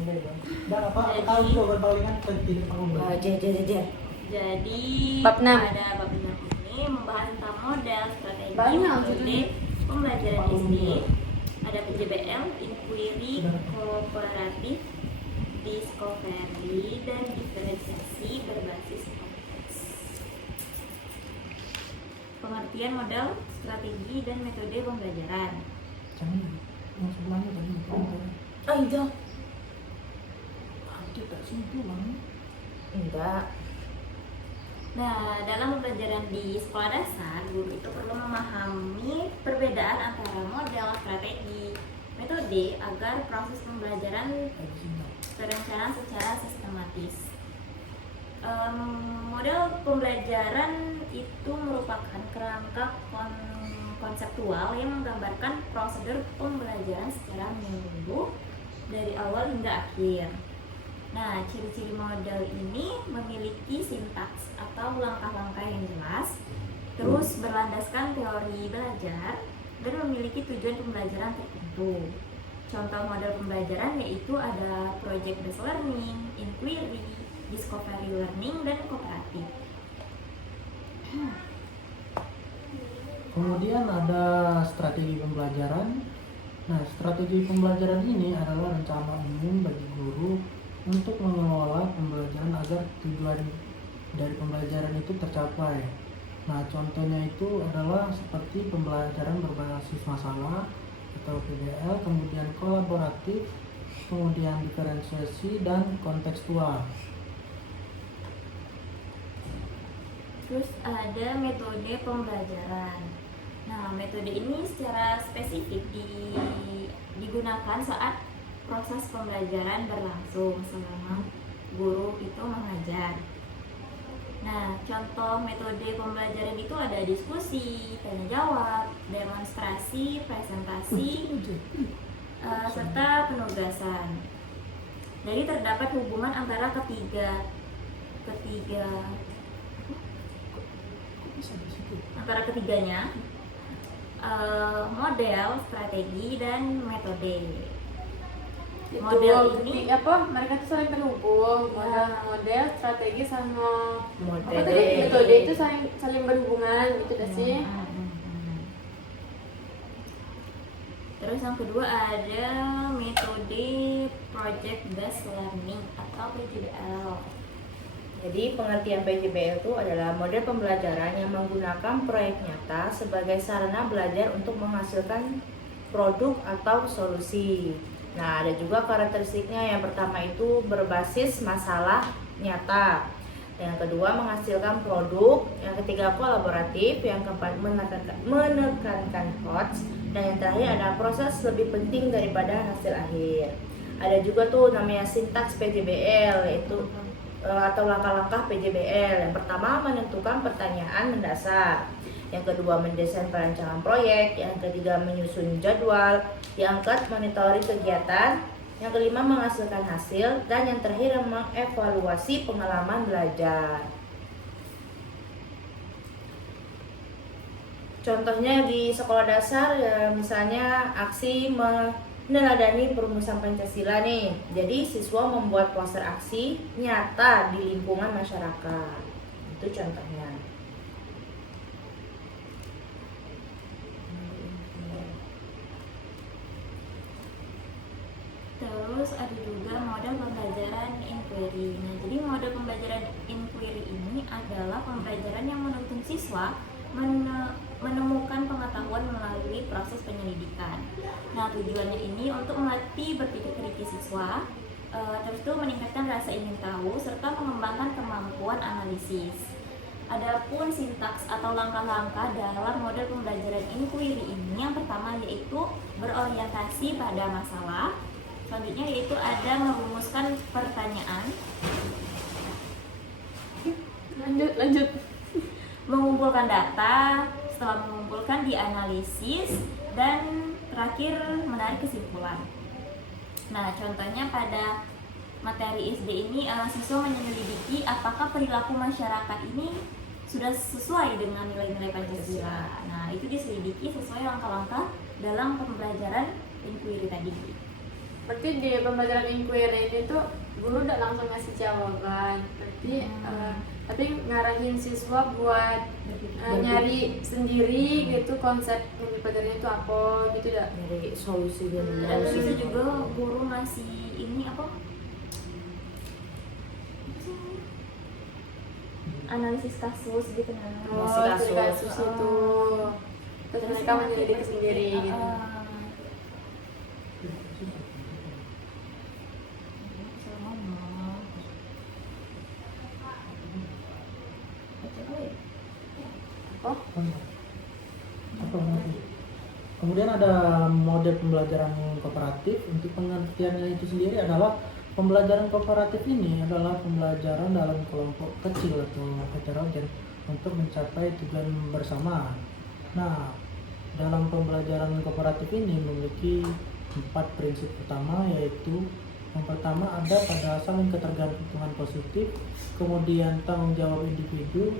Dan apa tahu juga berpalingan tidak pengubah. Jadi Bab 6. pada bab 6 ini membahas tentang model, strategi, metode pembelajaran SD. Ada PJBL, inquiry, kooperatif, discovery, dan diferensiasi berbasis konteks. Pengertian model, strategi, dan metode pembelajaran. Jangan yang sebelahnya tadi. Oh itu Tidak simpul bang. enggak. Nah, dalam pembelajaran di sekolah dasar, guru itu perlu memahami perbedaan antara model, strategi, metode agar proses pembelajaran terencana secara sistematis. Model pembelajaran itu merupakan kerangka konseptual yang menggambarkan prosedur pembelajaran secara menyeluruh dari awal hingga akhir. Nah, ciri-ciri model ini memiliki sintaks atau langkah-langkah yang jelas, terus berlandaskan teori belajar, dan memiliki tujuan pembelajaran tertentu. Contoh model pembelajaran yaitu ada project based learning, inquiry, discovery learning, dan kooperatif. Kemudian ada strategi pembelajaran. Nah, strategi pembelajaran ini adalah rencana umum bagi guru untuk mengelola pembelajaran agar tujuan dari pembelajaran itu tercapai. Nah, contohnya itu adalah seperti pembelajaran berbasis masalah atau PBL, kemudian kolaboratif, kemudian diferensiasi, dan kontekstual. Terus ada metode pembelajaran. Nah, metode ini secara spesifik digunakan saat proses pembelajaran berlangsung selama guru itu mengajar. Nah, contoh metode pembelajaran itu ada diskusi, tanya jawab, demonstrasi, presentasi, serta penugasan. Jadi terdapat hubungan antara ketiganya, model, strategi, dan metode. Model ini apa? Mereka tuh saling terhubung. Model, strategi sama Metode. apa tadi? Metode itu saling berhubungan gitu dah sih. Terus yang kedua ada metode project based learning atau PJBL. Jadi pengertian PJBL itu adalah model pembelajaran yang menggunakan proyek nyata sebagai sarana belajar untuk menghasilkan produk atau solusi. Nah, ada juga karakteristiknya. Yang pertama itu berbasis masalah nyata. Yang kedua menghasilkan produk. Yang ketiga kolaboratif. Yang keempat menekankan coach. Dan yang terakhir ada proses lebih penting daripada hasil akhir. Ada juga tuh namanya sintaks PJBL, yaitu atau langkah-langkah PJBL. Yang pertama menentukan pertanyaan mendasar. Yang kedua mendesain perancangan proyek. Yang ketiga menyusun jadwal. Yang keempat monitoring kegiatan. Yang kelima menghasilkan hasil. Dan yang terakhir mengevaluasi pengalaman belajar. Contohnya di sekolah dasar ya, misalnya aksi meneladani perumusan Pancasila nih. Jadi siswa membuat poster aksi nyata di lingkungan masyarakat. Itu contohnya. Terus ada juga model pembelajaran inquiry. Nah, jadi model pembelajaran inquiry ini adalah pembelajaran yang menuntun siswa menemukan pengetahuan melalui proses penyelidikan. Nah, tujuannya ini untuk melatih berpikir kritis siswa, terus itu meningkatkan rasa ingin tahu serta mengembangkan kemampuan analisis. Adapun sintaks atau langkah-langkah dalam model pembelajaran inquiry ini yang pertama yaitu berorientasi pada masalah. Selanjutnya yaitu ada merumuskan pertanyaan. Lanjut. Mengumpulkan data, setelah mengumpulkan dianalisis, dan terakhir menarik kesimpulan. Nah, contohnya pada materi SD ini siswa menyelidiki apakah perilaku masyarakat ini sudah sesuai dengan nilai-nilai Pancasila. Nah, itu diselidiki sesuai langkah-langkah dalam pembelajaran inquiry tadi. berarti di pembelajaran inquiry ini tuh guru udah langsung ngasih jawaban, berarti tapi ngarahin siswa buat nyari sendiri gitu konsep yang dipelajari itu apa gitu dah. Nyari solusi dan Dan bisa juga guru ngasih ini apa sih namanya? Analisis kasus gitu nah. Oh, Ngasih dari kasus. kasus itu. Terus mereka menyelidiki sendiri gitu. Oh, Apa lagi? Kemudian ada model pembelajaran kooperatif. Untuk pengertiannya itu sendiri adalah pembelajaran kooperatif ini adalah pembelajaran dalam kelompok kecil atau heterogen untuk mencapai tujuan bersama. Nah, dalam pembelajaran kooperatif ini memiliki 4 prinsip utama, yaitu yang pertama ada pada saling ketergantungan positif, kemudian tanggung jawab individu,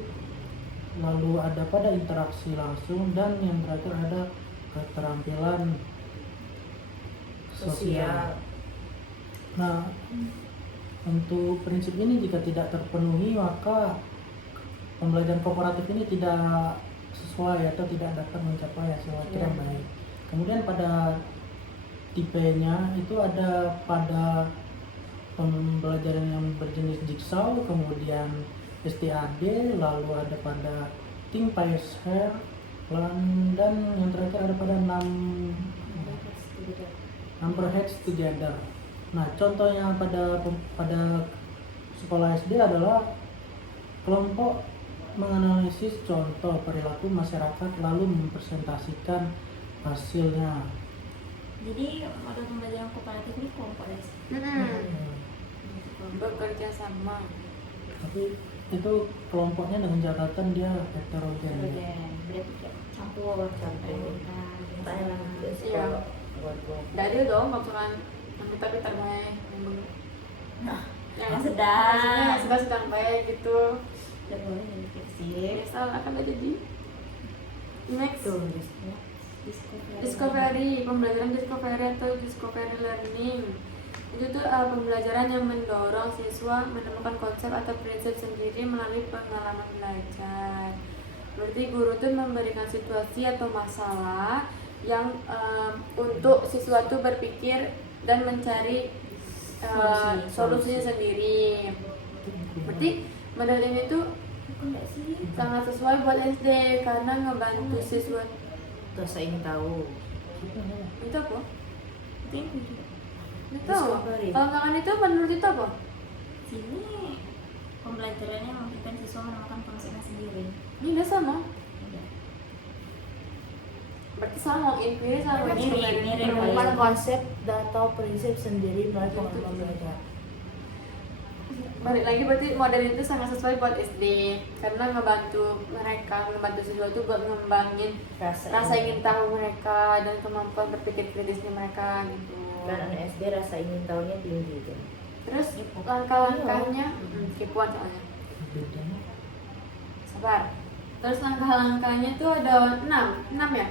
lalu ada pada interaksi langsung, dan yang terakhir ada keterampilan sosial. Nah, untuk prinsip ini jika tidak terpenuhi maka pembelajaran kooperatif ini tidak sesuai atau tidak dapat mencapai hasil akhir yang baik. Kemudian pada tipenya itu ada pada pembelajaran yang berjenis jigsaw, kemudian STAD, lalu ada pada Think Pair, dan yang terakhir ada pada Number Heads Together. Nah, contohnya pada sekolah SD adalah kelompok menganalisis contoh perilaku masyarakat lalu mempresentasikan hasilnya. Jadi model pembelajaran kooperatif ini kelompok ya. bekerja sama. Tapi itu kelompoknya dengan catatan dia heterogen. Berarti campur. Tanya lagi ke Iya. psikolog. Buat Nggak ada dong maksudkan tapi terbaik. Yang sedang. sedang baik gitu. Dan boleh difiksi. Misal akan ada di next tuh. discovery, pembelajaran discovery atau discovery learning. Itu tuh pembelajaran yang mendorong siswa menemukan konsep atau prinsip sendiri melalui pengalaman belajar. Berarti guru tuh memberikan situasi atau masalah yang untuk siswa tuh berpikir dan mencari solusinya sendiri. Berarti model ini tuh Enggak sih. sangat sesuai buat SD karena ngebantu siswa. Terus saya ingin tahu. Itu apa? Itu Itu Discovery. tantangan itu menurut itu apa? sini pembelajarannya memberikan siswa menemukan konsepnya sendiri. Ini udah sama. Iya. Berarti sama inquiry sama Mirip. Menemukan konsep atau prinsip sendiri melalui pengalaman belajar. Balik lagi berarti model itu sangat sesuai buat SD karena ngebantu siswa itu buat ngembangin rasa ingin tahu mereka dan kemampuan berpikir kritisnya mereka gitu. Kan anak SD rasa ingin tahunya tinggi kan. Terus langkah-langkahnya kepoan soalnya. Bedanya Sabar. Terus langkah-langkahnya tuh ada 6 ya.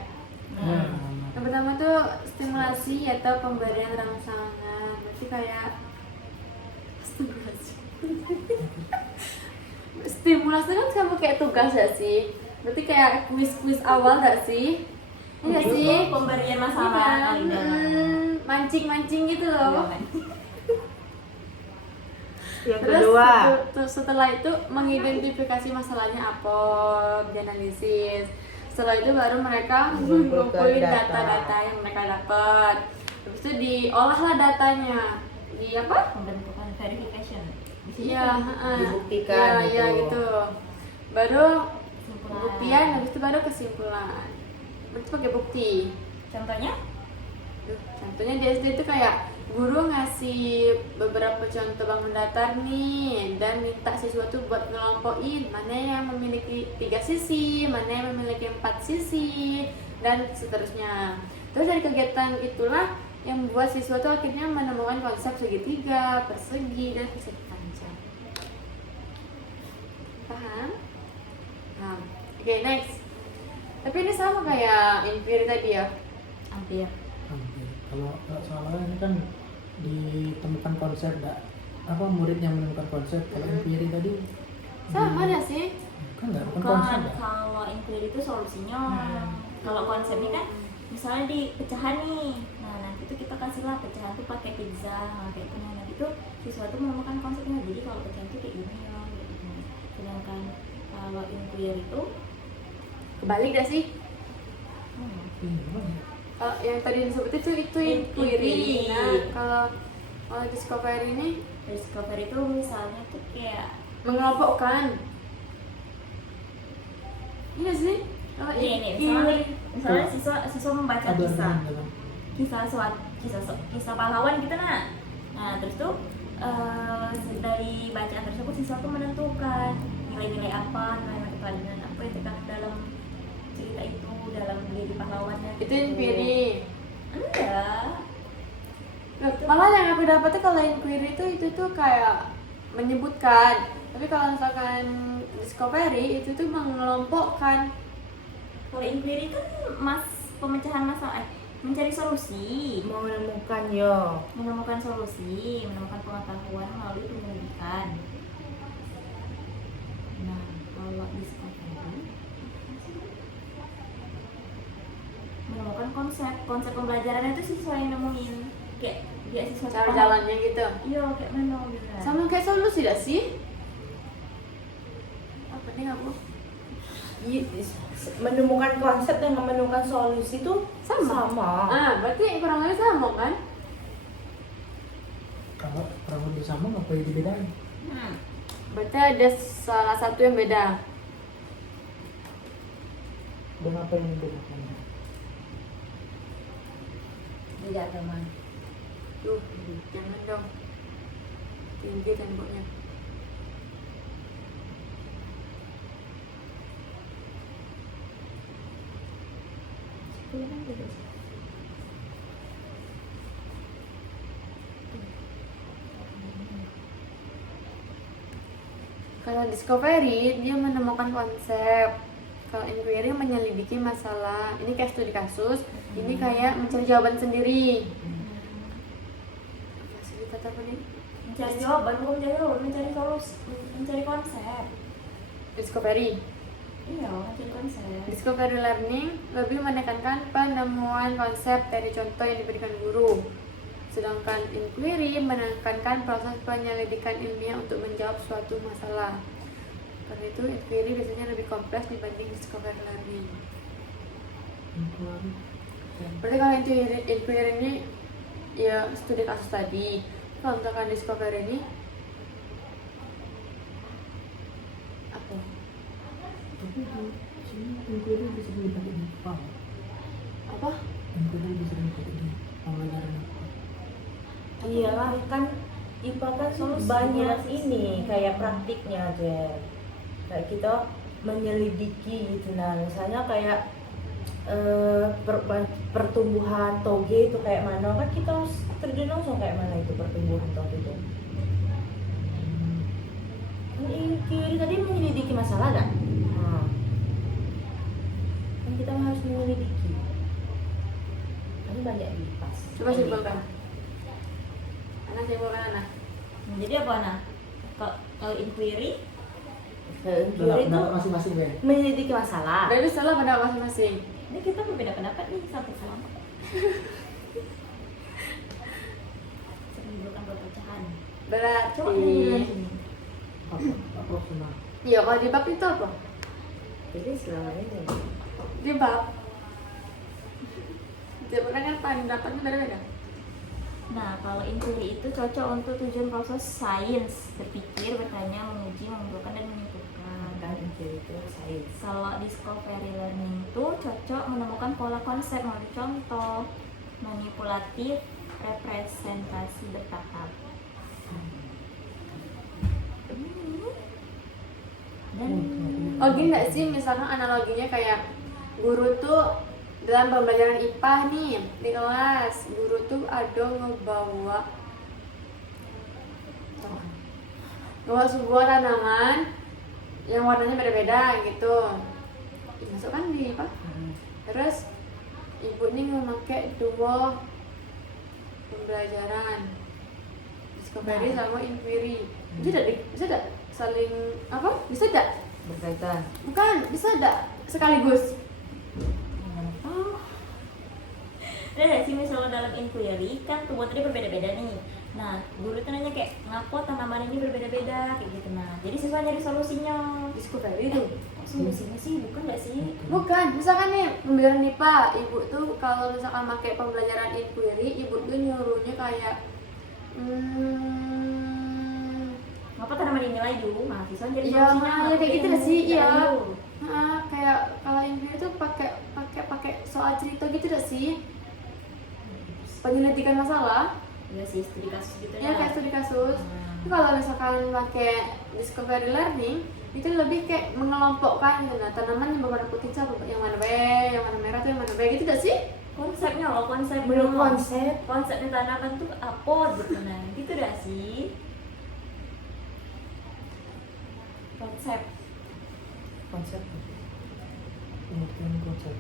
Yang pertama tuh stimulasi atau pemberian rangsangan. Berarti kayak stimulasi kan sama kayak tugas ya sih. Berarti kayak kuis-kuis awal gak sih? Iya sih. Pemberian masalah kali Mancing-mancing gitu loh. Yang Terus kedua, setelah itu mengidentifikasi masalahnya apa, dianalisis. Setelah itu baru mereka mengumpulkan data-data yang mereka dapat. Habis itu diolahlah datanya. Di apa? Pembentukan verification. Iya, dibuktikan Iya gitu. gitu. Baru Kesimpulan. pembuktian, habis itu baru kesimpulan. Berarti pakai bukti. Contohnya? Contohnya di SD itu kayak guru ngasih beberapa contoh bangun datar nih dan minta siswa tuh buat ngelompokin mana yang memiliki 3 sisi, mana yang memiliki 4 sisi dan seterusnya. Terus dari kegiatan itulah yang membuat siswa tuh akhirnya menemukan konsep segitiga, persegi dan persegi panjang. Paham? Nah, oke, next. Tapi ini sama kayak inquiry tadi ya. Hampir. hampir. Kalau nggak salah ini kan ditemukan konsep murid yang menemukan konsep. Kalau inquiry tadi Sama ya sih. kan bukan Bukan, konsep ya. kalau inquiry itu solusinya. Kalau konsep ini kan misalnya di pecahan nih, nah nanti tuh kita kasihlah pecahan tuh pakai pizza, nah, kayak gitu. Nah nanti tuh siswa tuh menemukan konsepnya. Jadi kalau pecahan tuh kayak gini loh, kayak gitu. Sedangkan kalau inquiry itu Kebalik gak sih? Gimana ya? Yang tadi disebut itu inquiry. Nah, kalau discovery ini discovery itu misalnya tuh kayak mengelompokkan. Iya sih. Kalau misalnya siswa membaca Ada kisah argumen dalam kisah pahlawan gitu. Nah terus tuh dari bacaan tersebut siswa tuh menentukan nilai-nilai apa, nilai keteladanan apa yang terkandung dalam cerita itu, dalam diri pahlawannya itu gitu. inquiry. Enggak. Loh, malah yang aku dapat tuh kalau inquiry itu tuh kayak menyebutkan. Tapi kalau misalkan discovery itu tuh mengelompokkan. Kalau inquiry kan pemecahan masalah, mencari solusi, menemukan solusi, menemukan pengetahuan melalui penyelidikan. Nah, kalau discovery menemukan konsep pembelajaran itu siswa yang nemuin, kayak dia siswa Cara paham. jalannya gitu. Iya, kayak mana gitu. Sama kayak solusi gak sih? Apa nih aku? Menemukan konsep dengan menemukan solusi itu sama. Berarti kurang lebih sama kan? Kalau kurang lebih sama nggak boleh dibedain. Berarti ada salah satu yang beda. Dan apa yang dibedakan? Tidak teman. Duh, jangan dong. Tinggi temboknya. Kalau discovery dia menemukan konsep. Kalau inquiry menyelidiki masalah. Ini kayak studi kasus. Ini kayak mencari jawaban sendiri. Fasilitator apa nih? Mencari jawaban, bukan mencari jawaban, mencari solusi, mencari konsep. Discovery. Iya, mencari konsep. Discovery learning lebih menekankan penemuan konsep dari contoh yang diberikan guru. Sedangkan inquiry menekankan proses penyelidikan ilmiah untuk menjawab suatu masalah. Karena itu inquiry biasanya lebih kompleks dibanding discovery learning. Berarti kalau inquiry ini ya studi kasus tadi. Kalau misalkan discovery ini apa? Tapi di sini inquiry bisa dipakai di IPA. Apa? Inquiry bisa dipakai di pembelajaran IPA. Iyalah kan IPA kan banyak ini kayak praktiknya aja. Kayak kita menyelidiki gitu. Nah, misalnya kayak pertumbuhan toge itu kayak mana, kan kita harus terjun langsung kayak mana itu pertumbuhan toge itu. Inquiry tadi menyelidiki masalah kan? Kan kita harus menyelidiki. Ini banyak di pas. Coba simpulkan. Anak simpulkan anak. Jadi apa nah? Kalau inquiry Inquiry itu Masing-masing ya. menyelidiki masalah. Berarti salah pendapat masing-masing. ini kita berbeda pendapat nih satu sama. Menimbulkan perpecahan. Coba Berarti sini. Apa senang? iya, kalau di bab itu apa? Jadi selama ini Di bab tiap orang kan pendapatnya beda-beda. Nah, kalau inquiry itu cocok untuk tujuan proses sains, berpikir, bertanya, menguji, mengumpulkan, dan menyimpulkan. kan inquiry itu sains. Kalau discovery learning itu cocok menemukan pola konsep melalui contoh, manipulatif, representasi bertahap. Dan Oh gini nggak sih, misalkan analoginya kayak guru tuh dalam pembelajaran IPA nih di kelas, guru tuh ada ngebawa sebuah tanaman yang warnanya beda-beda gitu, masuk kan di IPA. Terus ibu nih memakai dua pembelajaran, discovery Nah. sama inquiry. Bisa tidak saling apa? Bisa tidak? Berkaitan. Bukan, bisa tidak sekaligus? Ada nggak sih misalnya dalam inquiry kan tumbuhan tadi berbeda-beda nih. Nah, guru tuh nanya kayak ngapa tanaman ini berbeda-beda kayak gitu. Nah, jadi siswa nyari solusinya. Discovery itu. Kok solusinya sih bukan nggak sih? Bukan, misalkan nih pembelajaran IPA, ibu tuh kalau misalkan pakai pembelajaran inquiry, ibu tuh nyuruhnya kayak Ngapa tanaman ini layu? Nah, siswa nyari Iya, solusinya. ya kayak gitu lah sih, iya. Layu. Kayak kalau inquiry tuh pakai soal cerita gitu dah sih. Penyelidikan masalah, Iya sih, studi kasus gitu ya kayak studi kasus. Tapi kalau misalkan pakai discovery learning, itu lebih kayak mengelompokkan gitu. Nah, tanaman yang berwarna putih itu apa? Yang mana B, yang mana merah tuh yang mana B gitu dah sih. Konsepnya loh, konsepnya. Menurut konsep. Konsepnya tanaman tuh apa gitu nah. Gitu dah sih. Konsep. Konsep. pengertian konsep.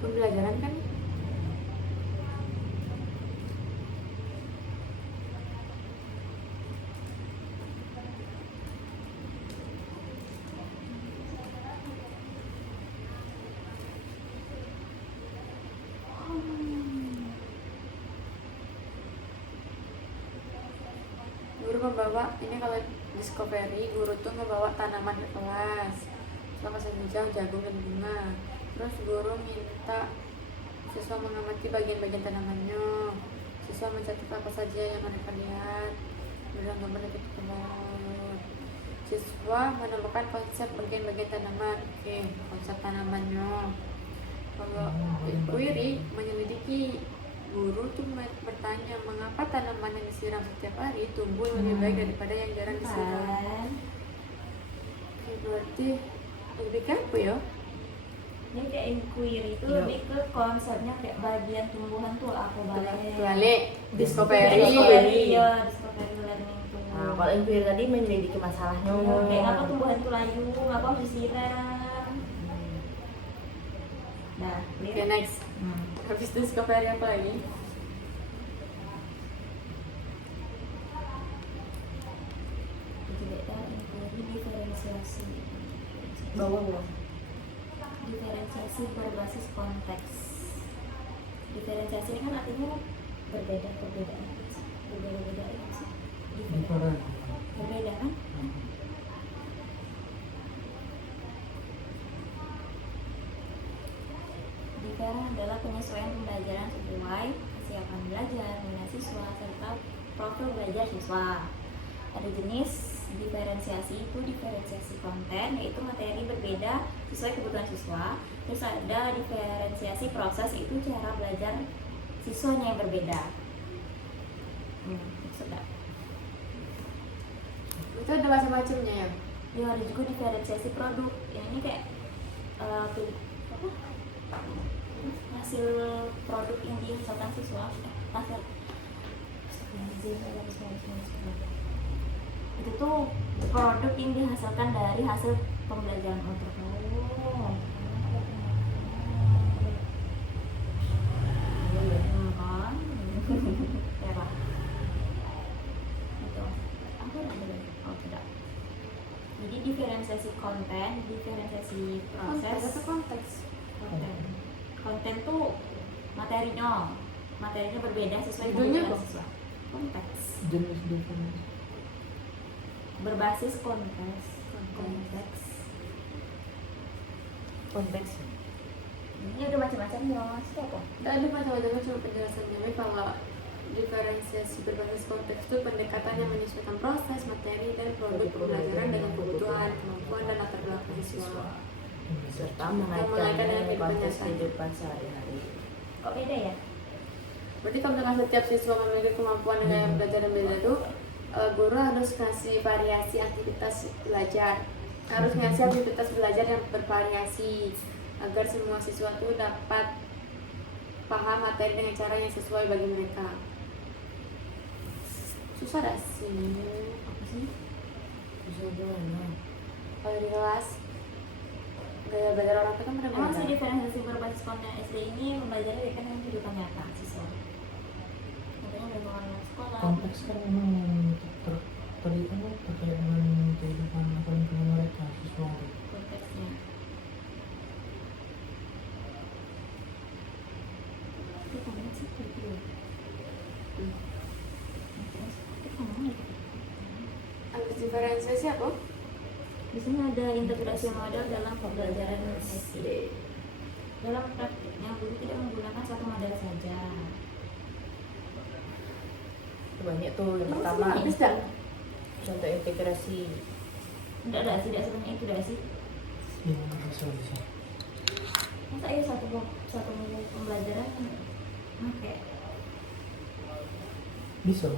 Pembelajaran kan guru membawa ini kalau discovery guru tuh ngebawa tanaman ke kelas selama hijau, jagung dan bunga. Terus guru minta siswa mengamati bagian-bagian tanamannya. Siswa mencatat apa saja yang mereka lihat dalam gambar yang kita buat. Siswa menemukan konsep bagian-bagian tanaman. Oke, konsep tanamannya. Kalau inquiry menyelidiki, guru tuh bertanya mengapa tanaman yang disiram setiap hari tumbuh lebih baik daripada yang jarang disiram. Kan. Oke, berarti lebih ke apa ya? Ini kayak inquiry itu Iya. lebih ke konsepnya kayak bagian tumbuhan tuh apa balik. Balik Discovery. Iya, discovery learning tuh. Nah, kalau inquiry tadi menyelidiki masalahnya. Kayak ngapa tumbuhan tuh layu, ngapa harus disiram. Nah, Oke, next. Habis discovery apa lagi? Tidak tahu inquiry diferensiasi. Bawah. Diferensiasi berbasis konteks. Diferensiasi ini kan artinya berbeda-beda ya sih? Different. Berbeda kan? Different adalah penyesuaian pembelajaran sesuai kesiapan belajar, minat siswa, serta profil belajar siswa. Ada jenis diferensiasi itu diferensiasi konten, yaitu materi berbeda sesuai kebutuhan siswa. Terus ada diferensiasi proses, itu cara belajar siswanya yang berbeda. Sudah. Itu ada macam-macamnya ya? Ya ada juga diferensiasi produk. Yang ini kayak apa? Hasil produk yang dihasilkan siswa. Hasil itu tuh produk yang dihasilkan dari hasil pembelajaran otak. Kan? Ya Pak. Gitu. Apa namanya? Oh tidak. Jadi diferensiasi konten, diferensiasi proses. Konteks atau konteks? Konten tuh materinya berbeda sesuai Judulnya kebutuhan apa? siswa. Konteks Jenis different. berbasis konteks. Konteks. Ini udah macam-macam ya mas, itu apa? Tidak ada macam-macam, cuma penjelasannya. Tapi kalau diferensiasi berbasis konteks itu pendekatan yang menyesuaikan proses, materi, dan produk pembelajaran dengan kebutuhan, kemampuan, dan latar belakang siswa. Serta mengaitkan dengan mengaitkan konteks kehidupan kehidupan sehari-hari. Kok beda ya? Berarti kalau misalkan setiap siswa memiliki kemampuan dan gaya belajar yang beda tuh, guru harus kasih variasi aktivitas belajar, harus ngasih aktivitas belajar yang bervariasi agar semua siswa tuh dapat paham materi dengan cara yang sesuai bagi mereka. Susah gak sih? Apa sih? Bisa gimana? Kalau di kelas gaya belajar orang tua kan Emang berbeda. si diferensiasi berbasis konten SD ini mempelajari kan yang kehidupan nyata siswa. Katanya lingkungan sekolah. Konteks kan memang terkait dengan kehidupan atau lingkungan mereka siswa. Konteksnya. Itu kamu sih video. Itu kamu. Analisis diferensiasi apa? Di sini ada integrasi model dalam pembelajaran SD. Dalam praktiknya, guru tidak menggunakan satu model saja. Banyak tuh yang Emang pertama semuanya Habis dah? contoh integrasi. Tidak sebenarnya itu tidak sih. Yang bisa. Masa ya satu pembelajaran pakai Bisa.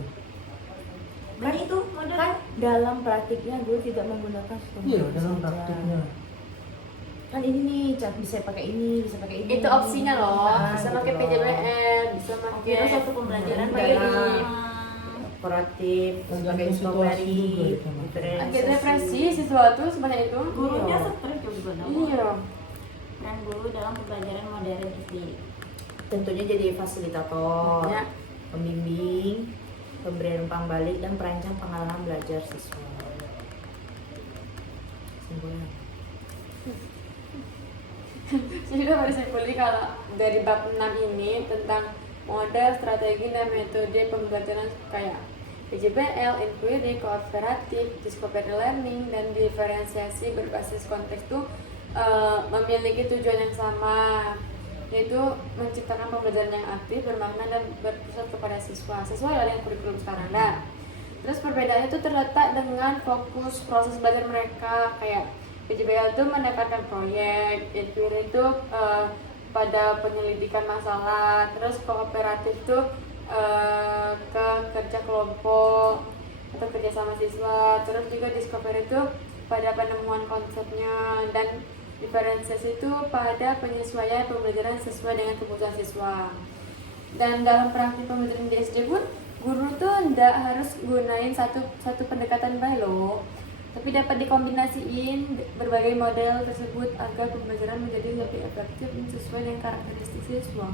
banyak itu model Kan dalam praktiknya guru tidak menggunakan satu Iya, model dalam saja. praktiknya. Kan ini nih bisa pakai ini, bisa pakai ini. Itu opsinya loh. Nah, Bisa gitu pakai loh. PJBL, bisa Kira pakai satu pembelajaran Dalam bagi kooperatif, bisa pakai Tergantung situasi discovery, juga itu, Mas. diferensiasi. akhirnya referensi siswa tuh sebanyak itu. gurunya Iya. stres juga dong. Iya. Peran guru dalam pembelajaran modern SD. Tentunya jadi fasilitator, Ya. pembimbing, pemberian umpan balik dan perancang pengalaman belajar siswa. Simpulan. Jadi udah baru saya kulik kalau dari bab 6 ini tentang model, strategi, dan metode pembelajaran kayak PJBL, inquiry, kooperatif, discovery learning, dan diferensiasi berbasis konteks itu memiliki tujuan yang sama, yaitu menciptakan pembelajaran yang aktif, bermakna, dan berpusat kepada siswa sesuai dengan kurikulum sekarang. Nah, terus perbedaannya itu terletak dengan fokus proses belajar mereka. Kayak PJBL itu mendekatkan proyek, inquiry itu pada penyelidikan masalah, terus kooperatif itu ke kerja kelompok atau kerja sama siswa, terus juga discovery itu pada penemuan konsepnya, dan diferensiasi itu pada penyesuaian pembelajaran sesuai dengan kebutuhan siswa. Dan dalam praktik pembelajaran di SD pun guru tuh tidak harus gunain satu pendekatan baik loh, tapi dapat dikombinasiin berbagai model tersebut agar pembelajaran menjadi lebih efektif dan sesuai dengan karakteristik siswa.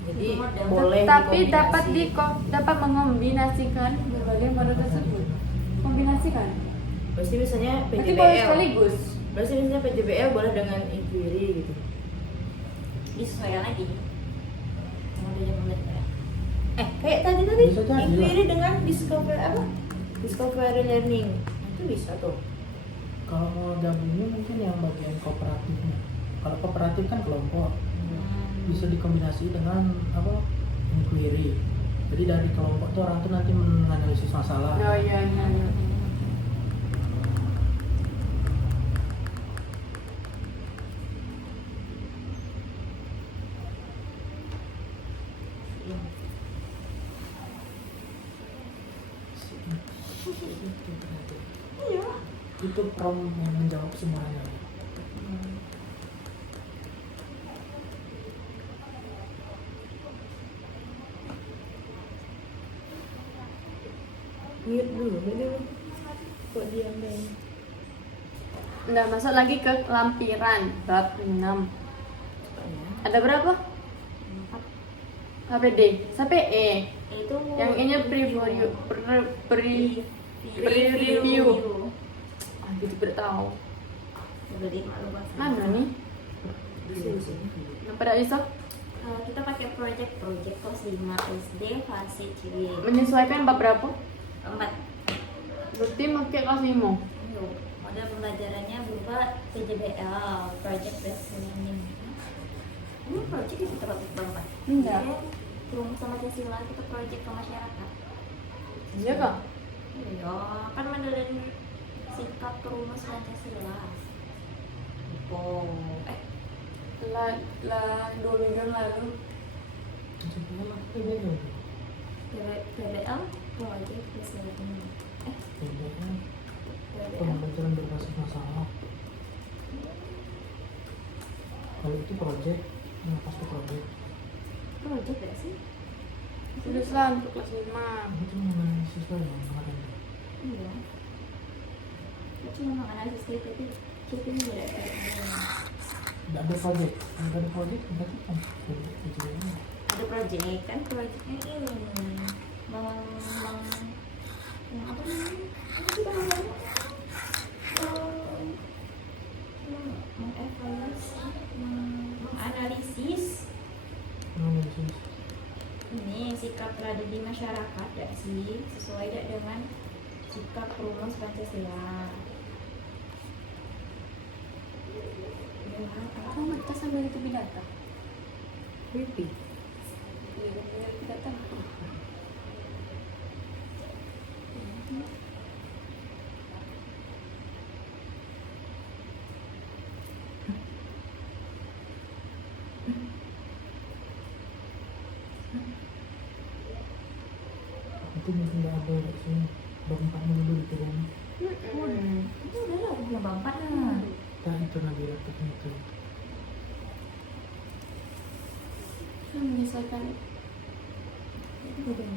Jadi Model. boleh Tapi dikombinasi. dapat mengombinasikan berbagai model tersebut. Kombinasikan. Pasti misalnya Berarti boleh PJBL. sekaligus. Berarti misalnya PJBL boleh dengan inquiry gitu. Disesuaikan lagi. Dengan tujuan pembelajaran. Kayak tadi Bisa jadi inquiry dengan discovery learning. Itu bisa tuh. Kalau mau gabungnya mungkin yang bagian kooperatifnya. Kalau kooperatif kan kelompok, bisa dikombinasi dengan inquiry. Jadi dari kelompok tuh orang tuh nanti menganalisis masalah. Oh iya. Iya. Itu prom yang menjawab semuanya. Mute dulu, kok diam deh. Udah masuk lagi ke lampiran bab 6. Ada berapa? HPD sampai E. Itu Yang ini preview. Preview. Ah, gitu bertahu. Jadi maklum bahasa. Mana nih? Pada bisa Kita pakai project kelas 5 SD fase C. menyesuaikan bab berapa? 4. Berarti pakai kelas 5. Model pembelajarannya berupa PJBL, project based learning. Ini project itu terlalu banget. Enggak. Terus sama Pancasila kita project ke masyarakat. Iya kak? Iya, kan mendadan sikap perumus Pancasila. Oh, Lah 2 minggu lalu. PBL project based learning. PBL Pembelajaran berbasis masalah. Kalau itu project, pasti project. project gak sih? Tulis lah untuk kelas 5. Itu mengenai siswa yang mengadakan. Iya. cuma menganalisis kritik itu tidak ada Tidak ada project. Tidak ada project berarti kan tujuannya. ada project kan projectnya ini meng apa namanya apa sih bahasanya mengevaluasi menganalisis Analisis. ini sikap terhadap di masyarakat tidak sih sesuai tidak dengan sikap rumus Pancasila. Kamu kita sambil itu binatang. Creepy. Iya, sambil binatang. Itu mungkin nggak ada di sini. Bapaknya dulu di turun. Itu udah lah aku bilang bampat lah. Nah itu nabi laptopnya itu. Kan misalkan Itu udah.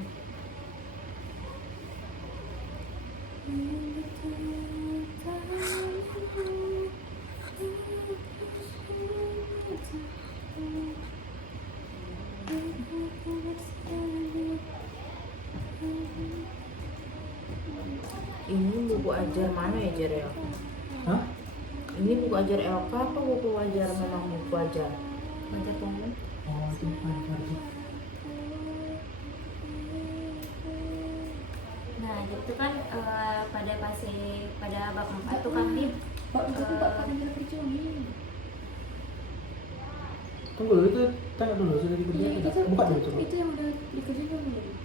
Ini buku ajar mana ya Jar ya? Hah? Ini buku ajar LK apa buku ajar memang buku ajar? Baca tunggu. Oh itu ajar sih. Nah, itu kan pada bab 4 tuh kan Bib. Pak itu Pak akan kita perjuangin. Tunggu dulu itu tanya dulu sudah dikerjain Iya, tidak? Buka dulu coba. itu yang udah dikerjakan belum?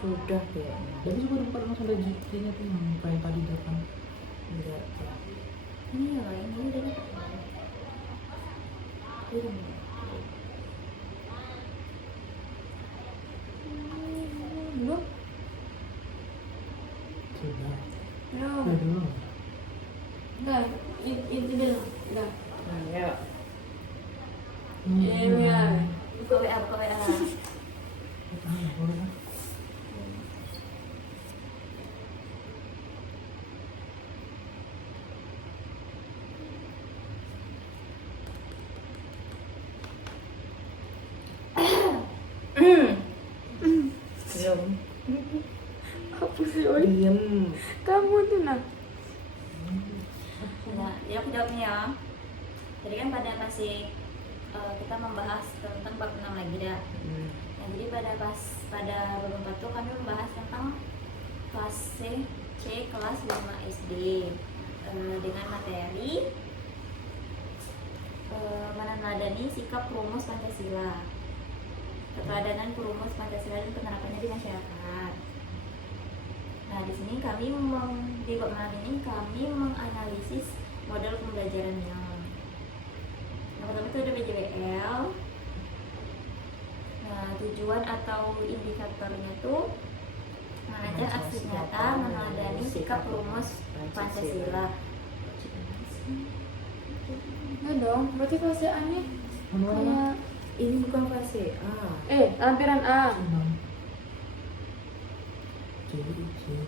Sudah kayaknya. Tapi coba dibuka langsung dari GT-nya tuh yang kayak tadi depan. Enggak. Ini ya, ini udah dapat. Belum. Belum? Sudah. Belum. Ya dulu. Enggak, itu belum. Enggak. Nah, ya. Iya. Buka WA, buka WA. Boleh kan? Belum. Apa sih, Oi? Diem. Kamu tuh nak. Nah, jadi aku jawabnya ya. Jadi kan pada masih kita membahas tentang bab 6 lagi dah. Nah, jadi pada bab 4 tuh kami membahas tentang kelas C kelas 5 SD dengan materi meneladani sikap rumus Pancasila, keteladanan rumus Pancasila dan penerapannya di masyarakat. Nah, di sini di bab 6 ini kami menganalisis model pembelajarannya. Yang pertama itu ada PJBL. Nah, tujuan atau indikatornya tuh mengajar aksi nyata meneladani sikap rumus Pancasila. Enggak dong, berarti kelas A nih kayak Ini bukan fase A. lampiran A. Enam. C itu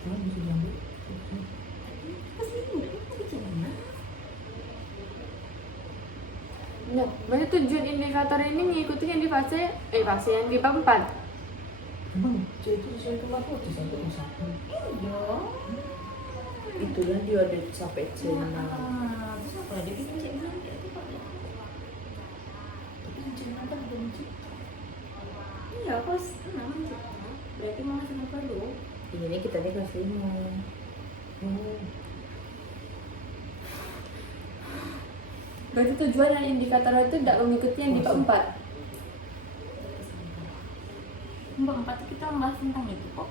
kan bisa diambil. Nah, berarti tujuan indikator ini mengikuti yang di fase yang di bab 4. Emang C itu sesuai kelas apa? C1 Iya. Itulah dia ada sampai C6. Terus apa dia bikin C bilang dia tuh Pak? Tapi yang C6 kan udah mencipta. Iya, kelas 6 berarti mau ngasih apa dulu? Ini kita di kelas 5. Oh. Berarti tujuan dan indikator itu tidak mengikuti yang di bab 4. Bab 4 tuh kita membahas tentang itu kok.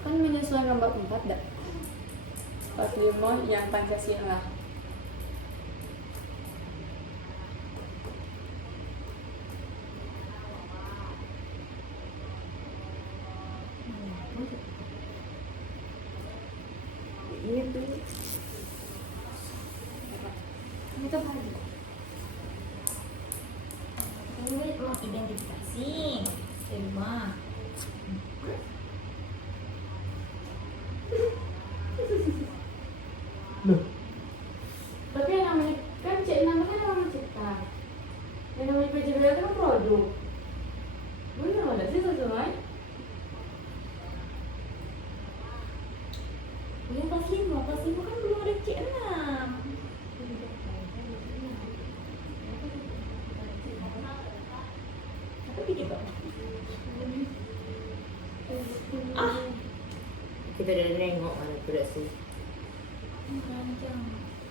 Kan menyesuaikan bab 4 dak. Bab 5 yang Pancasila. Ini tuh Itu apa? Ini mengidentifikasi tema. Loh, Tapi yang namanya kan namanya orang cipta. Yang namanya PJBL itu kan produk. Benar nggak sih sesuai? Ya kelas 5 kan belum ada C6. Tapi dikit banget. Ah, Kita udah nengok mana tidak sih. panjang.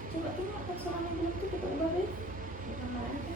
Coba tengok soalnya belum tuh kita ubah deh. Gambar aja.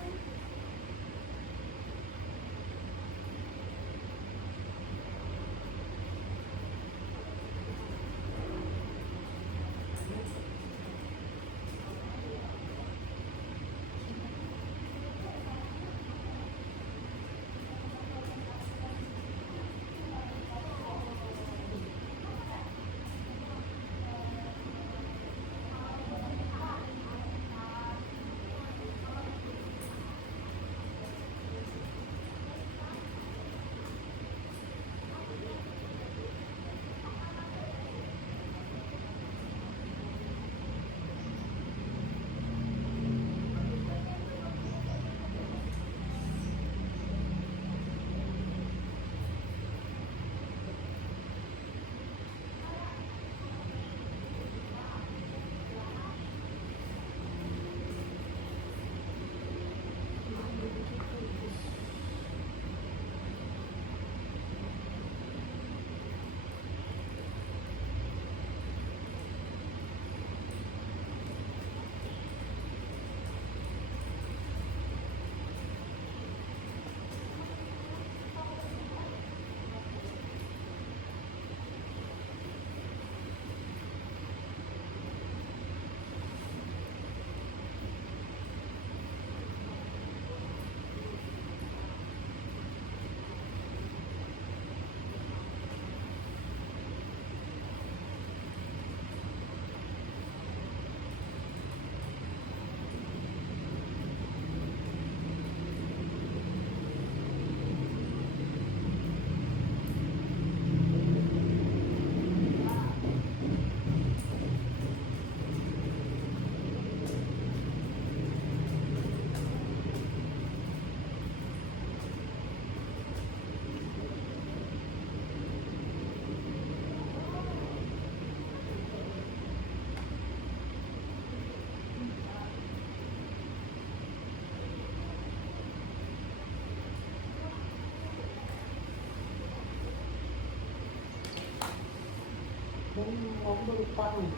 aku lupa nih.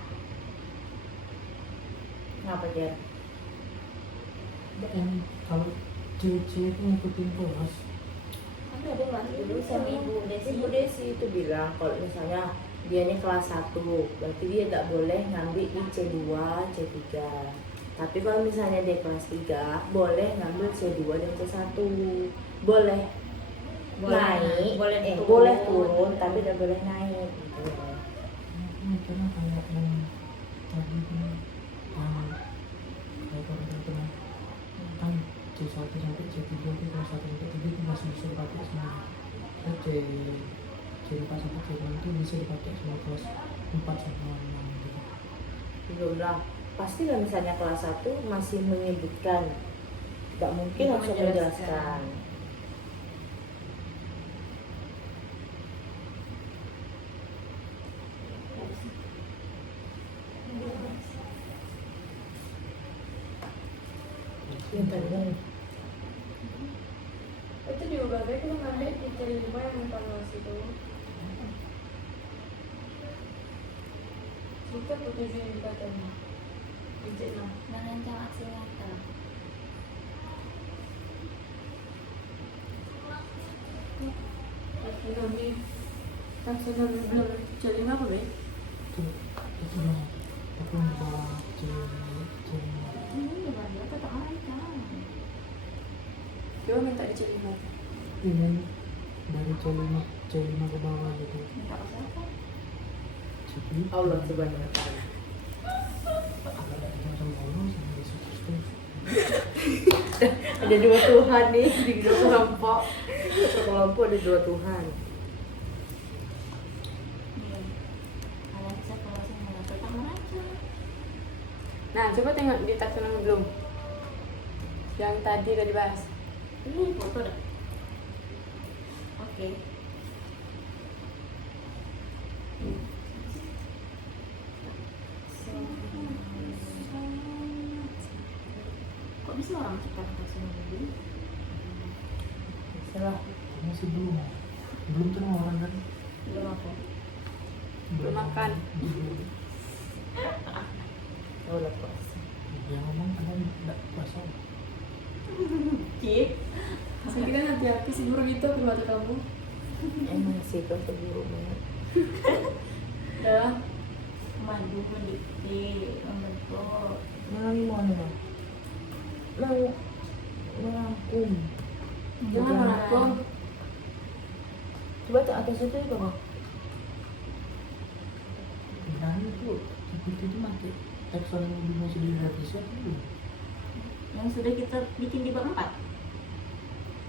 Kenapa Jar? Yang kalau cewek-cewek itu ngikutin kelas. Kan ada mas dulu sama Ibu Ibu Desi itu bilang kalau misalnya dia ini kelas 1, berarti dia tidak boleh ngambil di C2, C3. Tapi kalau misalnya dia kelas 3, boleh ngambil C2 dan C1. Boleh naik, boleh turun, tapi tidak boleh naik. Gitu. Karena kayak yang tadi itu yang kayak orang kan C1 sampai C3 itu kelas 1 sampai 3 itu masih bisa dipakai semua. C4 sampai C6 itu bisa dipakai semua kelas 4 sampai 6 gitu. Belum lah. Pasti kalau misalnya kelas 1 masih menyebutkan, tidak mungkin Itu langsung menjelaskan. Itu diubah baik lu ngambil di C5 yang evaluasi itu. Kita tujuh indikatornya. Di C6. merancang aksi nyata. Taksonomi taksonomi belum C5 apa Be? Itu yang aku lupa C5. Ini gimana dia tetap merancang. Coba minta di C5. Ini dari C5 ke bawah gitu. Minta usaha. C3 Allah subhanahu wa ta'ala. ada sama Allah sama Yesus Kristus. Ada dua Tuhan nih di dua kelompok. Satu kelompok ada dua Tuhan. Kalian bisa kalau saya tetap merancang. Nah, coba tengok di taksonomi belum. Yang tadi udah dibahas. Ini foto dah. Oke. Kok bisa orang cepat taksonomi dulu? Salah. Masih belum tuh orang kan Belum apa? Belum makan. Oh, udah puasa. Dia ngomong kan tidak puasa. Cip. Jadi kan hati-hati si burung itu ke mata kamu. Emang sih kau keburu banget. Udah. Madu mendikte membentuk. Mana? Mau merangkum. Jangan merangkum. Coba tuh atas itu ya bang. Dan itu itu pakai taksonomi belum sudah direvisi apa belum? Yang sudah kita bikin di bab 4.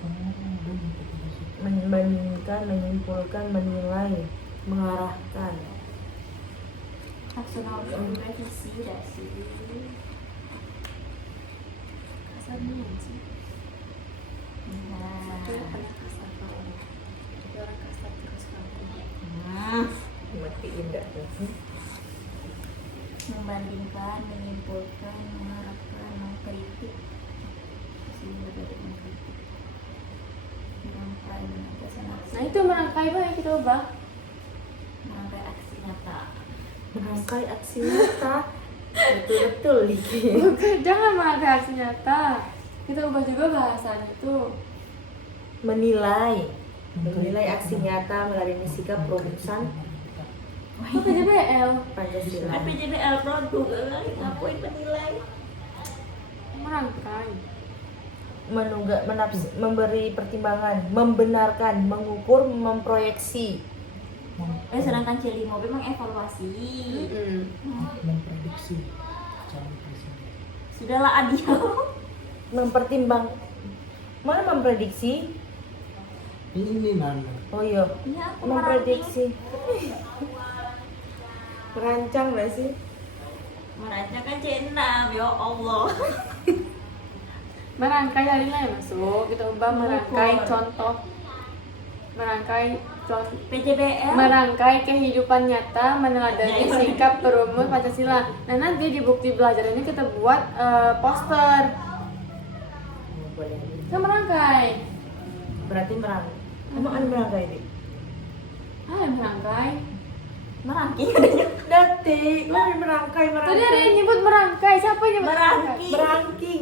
Udah direvisi. Membandingkan, menyimpulkan, menilai, mengarahkan. Taksonomi sudah revisi dah sih. Kasarnya sih. Nah. Saya pernah kasar kalau jadi orang kasar terus kamu. Nah. Matiin dah tuh. Membandingkan, menyimpulkan, mengarahkan, mengkritik. Sehingga dari mengkritik. Merangkai, menegakkan aksi. Nah itu merangkai bang yang kita ubah. Merangkai aksi nyata. Merangkai aksi nyata. Betul-betul Liki. Bukan, jangan merangkai aksi nyata. Kita ubah juga bahasanya itu. Menilai aksi nyata melalui sikap rumusan Itu PJBL. Pancasila. Kan PJBL produk, ngapain penilai? Merangkai. Menunggak, memberi pertimbangan, membenarkan, mengukur, memproyeksi. Sedangkan C5 memang evaluasi. Memprediksi calon presiden. Sudahlah adiau. Mempertimbang. Mana memprediksi? Ini mana? Oh iya, Ya, aku memprediksi. Merancang nggak sih? merancang kan C6, ya Allah. Merangkai hari lain masuk. Kita ubah merangkai Mengukur. contoh. Merangkai contoh. PJBL. Merangkai kehidupan nyata meneladani sikap perumus Pancasila. Nah nanti di bukti belajar ini kita buat poster. Oh, boleh. Kita merangkai. Berarti Emang ada merangkai nih? Merangkai. merangking. Dati, lo merangkai. Tadi ada yang nyebut merangkai. Siapa yang nyebut Merangkai.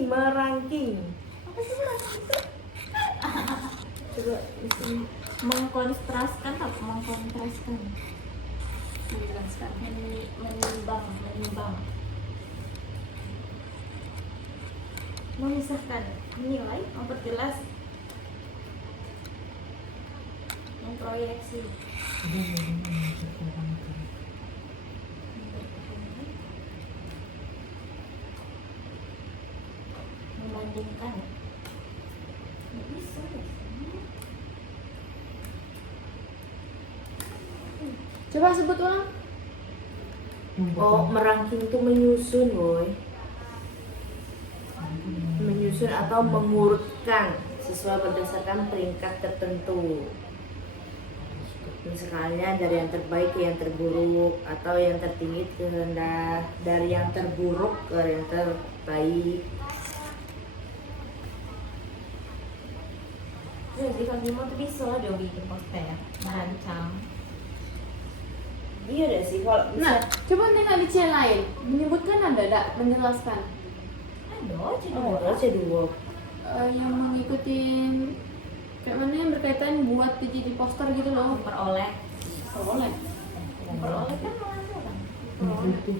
Merangking. Coba di sini. Mengkontraskan apa? Mengkontraskan. Menjelaskan. Menimbang. Memisahkan, menilai, memperjelas, memproyeksi. Membandingkan. Nggak bisa deh. Coba sebut ulang. Oh, merangking itu menyusun, boy. Menyusun atau mengurutkan sesuai berdasarkan peringkat tertentu. Misalnya dari yang terbaik ke yang terburuk, atau yang tertinggi ke rendah, dari yang terburuk ke yang terbaik. Jadi kalau Bimo tuh bisa lah dia bikin poster, merancang. Iya deh sih kalau Nah, bisa. coba tengok di C lain. Menyebutkan ada tak? Menjelaskan. Aduh, jadi Oh, ada C2. Yang mengikuti kayak mana yang berkaitan buat jadi poster gitu loh. memperoleh. Boleh. Memperoleh kan menghasilkan. Mengkritik.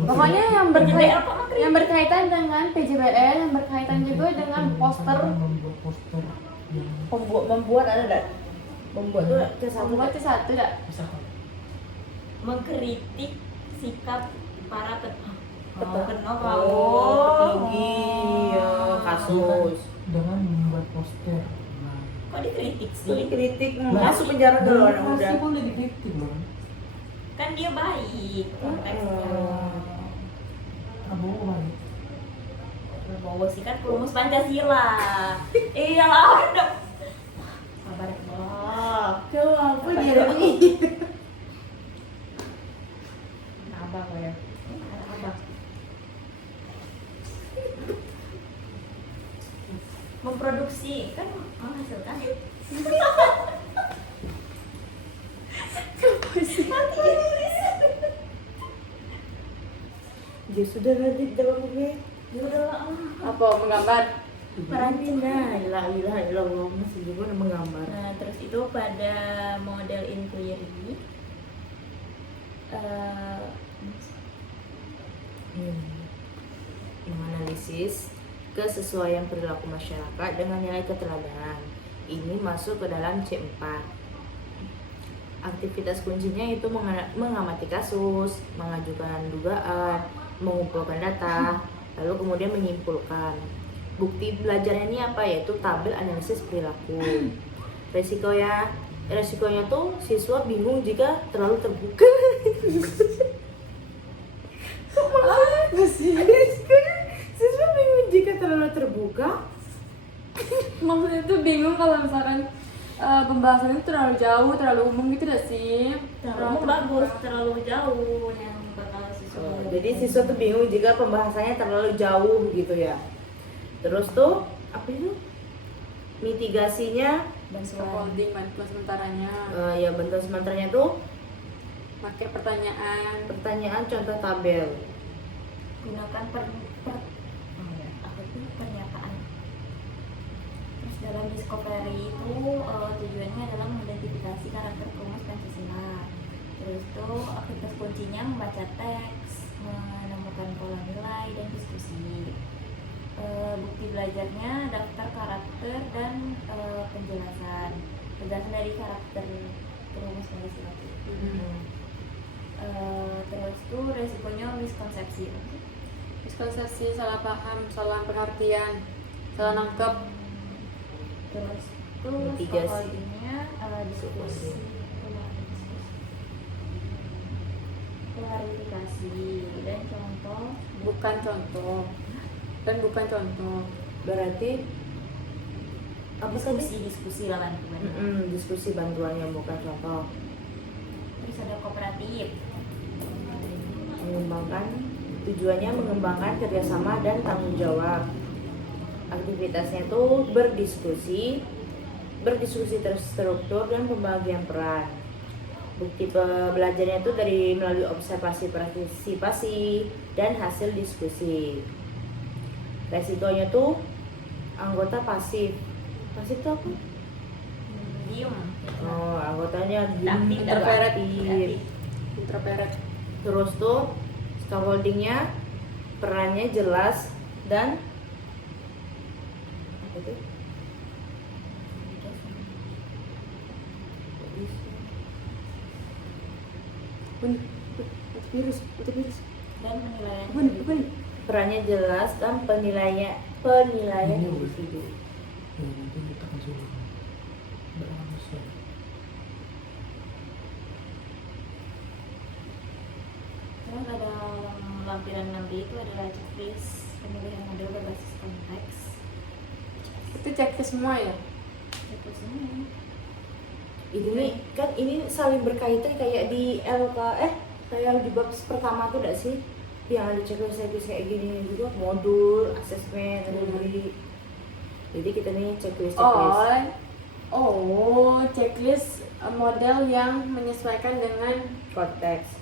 Pokoknya PJBL kok mengkritik? yang berkaitan dengan PJBL, yang berkaitan juga dengan poster. Membuat poster yang Membuat ada enggak? Membuat tuh C1. Membuat satu tak? bisa Mengkritik sikap para penuh petinggi ya, kasus. dengan membuat poster. Nah, Kok dikritik Itu sih? dikritik masuk penjara dulu anak muda. Masih boleh dikritik loh. Kan dia baik konteksnya. mempromosikan rumus Pancasila. Iyalah, udah. Sabar Allah. Coba apa dia ini? Abang ya. Abang. Memproduksi kan menghasilkan. Ya sudah lanjut jawabnya. Ya udah, Apa menggambar? Perantina, la ilaha illallah, masih juga menggambar. Nah, terus itu pada model inquiry menganalisis kesesuaian perilaku masyarakat dengan nilai keteladanan. Ini masuk ke dalam C4. Aktivitas kuncinya itu mengamati kasus, mengajukan dugaan, mengumpulkan data, lalu kemudian menyimpulkan. Bukti belajarnya ini apa? Yaitu tabel analisis perilaku. Resikonya tuh siswa bingung jika terlalu terbuka. Siswa bingung jika terlalu terbuka. Maksudnya tuh bingung kalau misalkan pembahasannya terlalu jauh, terlalu umum gitu gak sih? terlalu bagus, terlalu jauh yang bakal siswa. Jadi siswa tuh bingung jika pembahasannya terlalu jauh gitu ya. Terus tuh apa itu? Mitigasinya bantuan. Scaffolding bantuan sementaranya. ya bentuk sementaranya tuh Pakai pertanyaan contoh tabel. Gunakan apa tuh pernyataan. Terus dalam discovery itu tujuannya adalah mengidentifikasi karakter rumus Pancasila. Terus tuh aktivitas kuncinya membaca teks, menemukan pola nilai dan diskusi. Bukti belajarnya daftar karakter dan penjelasan dari karakter rumus Pancasila. Terus tuh resikonya miskonsepsi. miskonsepsi, salah paham, salah pengertian, salah nangkep. Terus tuh Mitigasi. scaffoldingnya diskusi, klarifikasi dan contoh. Bukan contoh dan bukan contoh. Berarti apa tadi? Diskusi lah bantuan. Diskusi bantuan yang bukan contoh. Terus ada kooperatif. Tujuannya mengembangkan kerjasama dan tanggung jawab. Aktivitasnya itu berdiskusi terstruktur dan pembagian peran. Bukti belajarnya itu melalui observasi, partisipasi dan hasil diskusi. Resikonya tuh anggota pasif. Pasif itu apa? Diem. Anggotanya Aktif, introvert. Introvert. Terus tuh scaffoldingnya perannya jelas dan apa itu? Virus. Dan penilaian. Perannya jelas dan penilaian Ini individu. ya nanti kita kasih berangsur. Terus ada lampiran 6D itu adalah checklist pemilihan model berbasis konteks. Itu cek ke semua ya? Itu semua. Ini saling berkaitan kayak di kayak di bab pertama tuh enggak sih? Yang ada checklist kayak gini juga, modul, asesmen, delivery. Jadi kita nih checklist. Checklist model yang menyesuaikan dengan Konteks.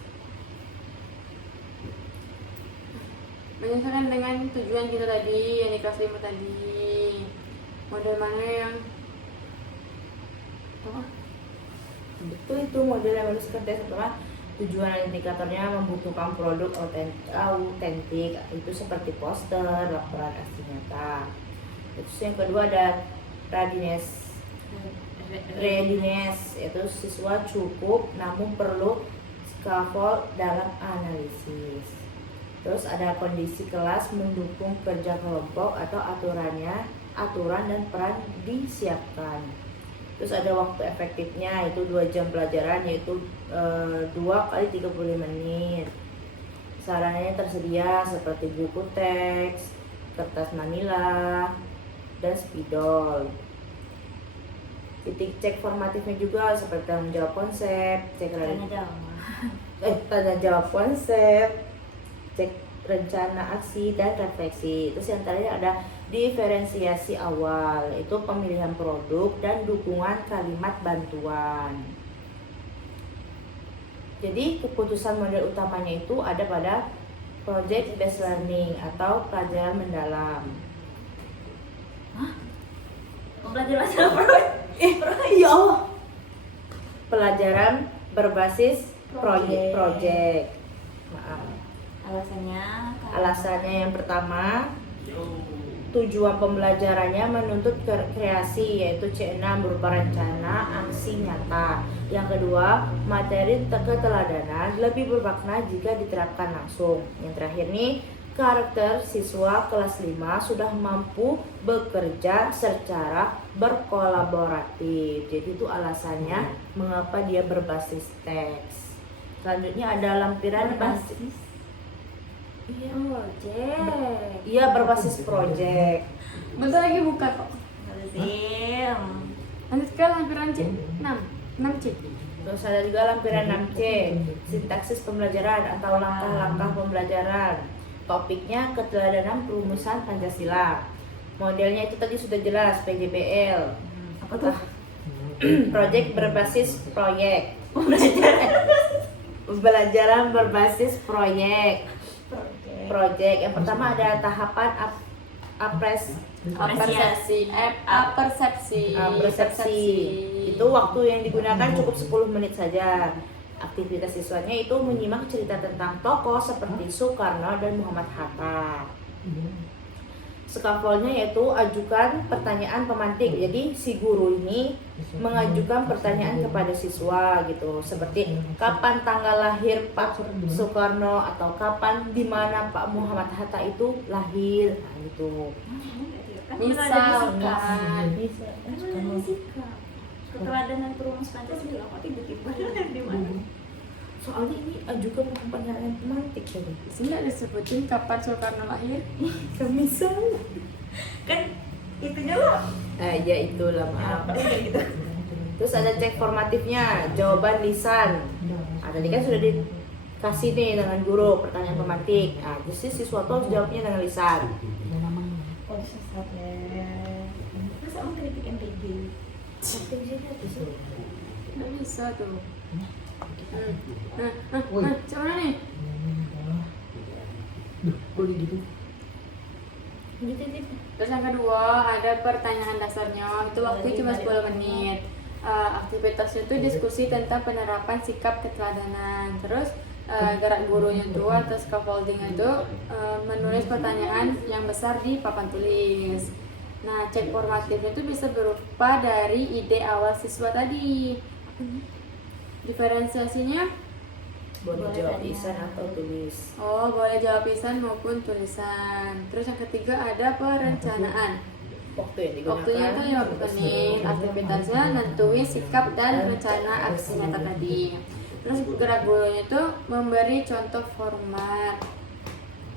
menyesuaikan dengan tujuan kita tadi yang di kelas 5 tadi. Model mana yang Betul, itu model yang harus konteks pertama. Tujuan indikatornya membutuhkan produk autentik, itu seperti poster, laporan asli nyata. Terus yang kedua ada readiness, yaitu siswa cukup namun perlu scaffold dalam analisis. Terus ada kondisi kelas mendukung kerja kelompok atau aturan dan peran disiapkan. Terus ada waktu efektifnya, itu 2 jam pelajaran, yaitu 2 kali 35 menit. Sarannya tersedia seperti buku teks, kertas manila, dan spidol. Titik cek formatifnya juga seperti tanya jawab konsep, tanya jawab konsep, cek rencana aksi dan refleksi. Terus yang terakhir ada diferensiasi awal, itu pemilihan produk dan dukungan kalimat bantuan. Jadi keputusan model utamanya itu ada pada project based learning atau pelajaran mendalam. Pembelajaran Ya Allah. Pelajaran berbasis project. Maaf. Alasannya yang pertama, tujuan pembelajarannya menuntut kreasi, yaitu C6 berupa rencana aksi nyata. Yang kedua, materi keteladanan lebih bermakna jika diterapkan langsung. Yang terakhir nih, karakter siswa kelas 5 sudah mampu bekerja secara berkolaboratif. Jadi itu alasannya mengapa dia berbasis teks. Selanjutnya ada lampiran basis. Iya, berbasis project. Bentar lagi buka kok. Lanjut ke lampiran C 6C. Terus ada juga lampiran 6C, sintaksis pembelajaran atau langkah-langkah pembelajaran. Topiknya keteladanan perumusan Pancasila. Modelnya itu tadi sudah jelas, PJBL. Apa tuh? Project berbasis proyek. Pembelajaran berbasis proyek. Project yang pertama ada tahapan persepsi. Itu waktu yang digunakan cukup 10 menit saja. Aktivitas siswanya itu menyimak cerita tentang tokoh seperti Soekarno dan Muhammad Hatta. Scaffoldnya yaitu ajukan pertanyaan pemantik. Jadi si guru ini mengajukan pertanyaan kepada siswa gitu, seperti kapan tanggal lahir Pak Soekarno atau kapan di mana Pak Muhammad Hatta itu lahir, nah, gitu. Misalkan keteladanan perumus Pancasila kok tiba-tiba di mana? Soalnya ini ajukan pertanyaan pemantik jadi. sini ada disebutin kapan Soekarno lahir. Misal Kan itunya loh. ya itulah maaf. Gitu. Terus ada cek formatifnya, jawaban lisan. Nah, tadi kan sudah dikasih nih dengan guru pertanyaan pemantik. Nah, jadi siswa tuh harus jawabnya dengan lisan. Oh, sesat ya. Masa kamu kritik MPG? Nggak bisa tuh. Coba nih. Gitu. Terus yang kedua ada pertanyaan dasarnya, itu waktu cuma 10 menit. Aktivitasnya itu diskusi tentang penerapan sikap keteladanan. Terus gerak gurunya itu atau scaffolding itu menulis pertanyaan yang besar di papan tulis. Nah, cek formatifnya itu bisa berupa dari ide awal siswa tadi. Diferensiasinya Boleh jawab lisan atau tulis. oh, boleh jawab lisan maupun tulisan. Terus yang ketiga ada perencanaan. Waktu yang digunakan. Waktunya itu 50 menit. Aktivitasnya nentuin sikap dan rencana aksi nyata tadi. Terus gerak gurunya itu memberi contoh format.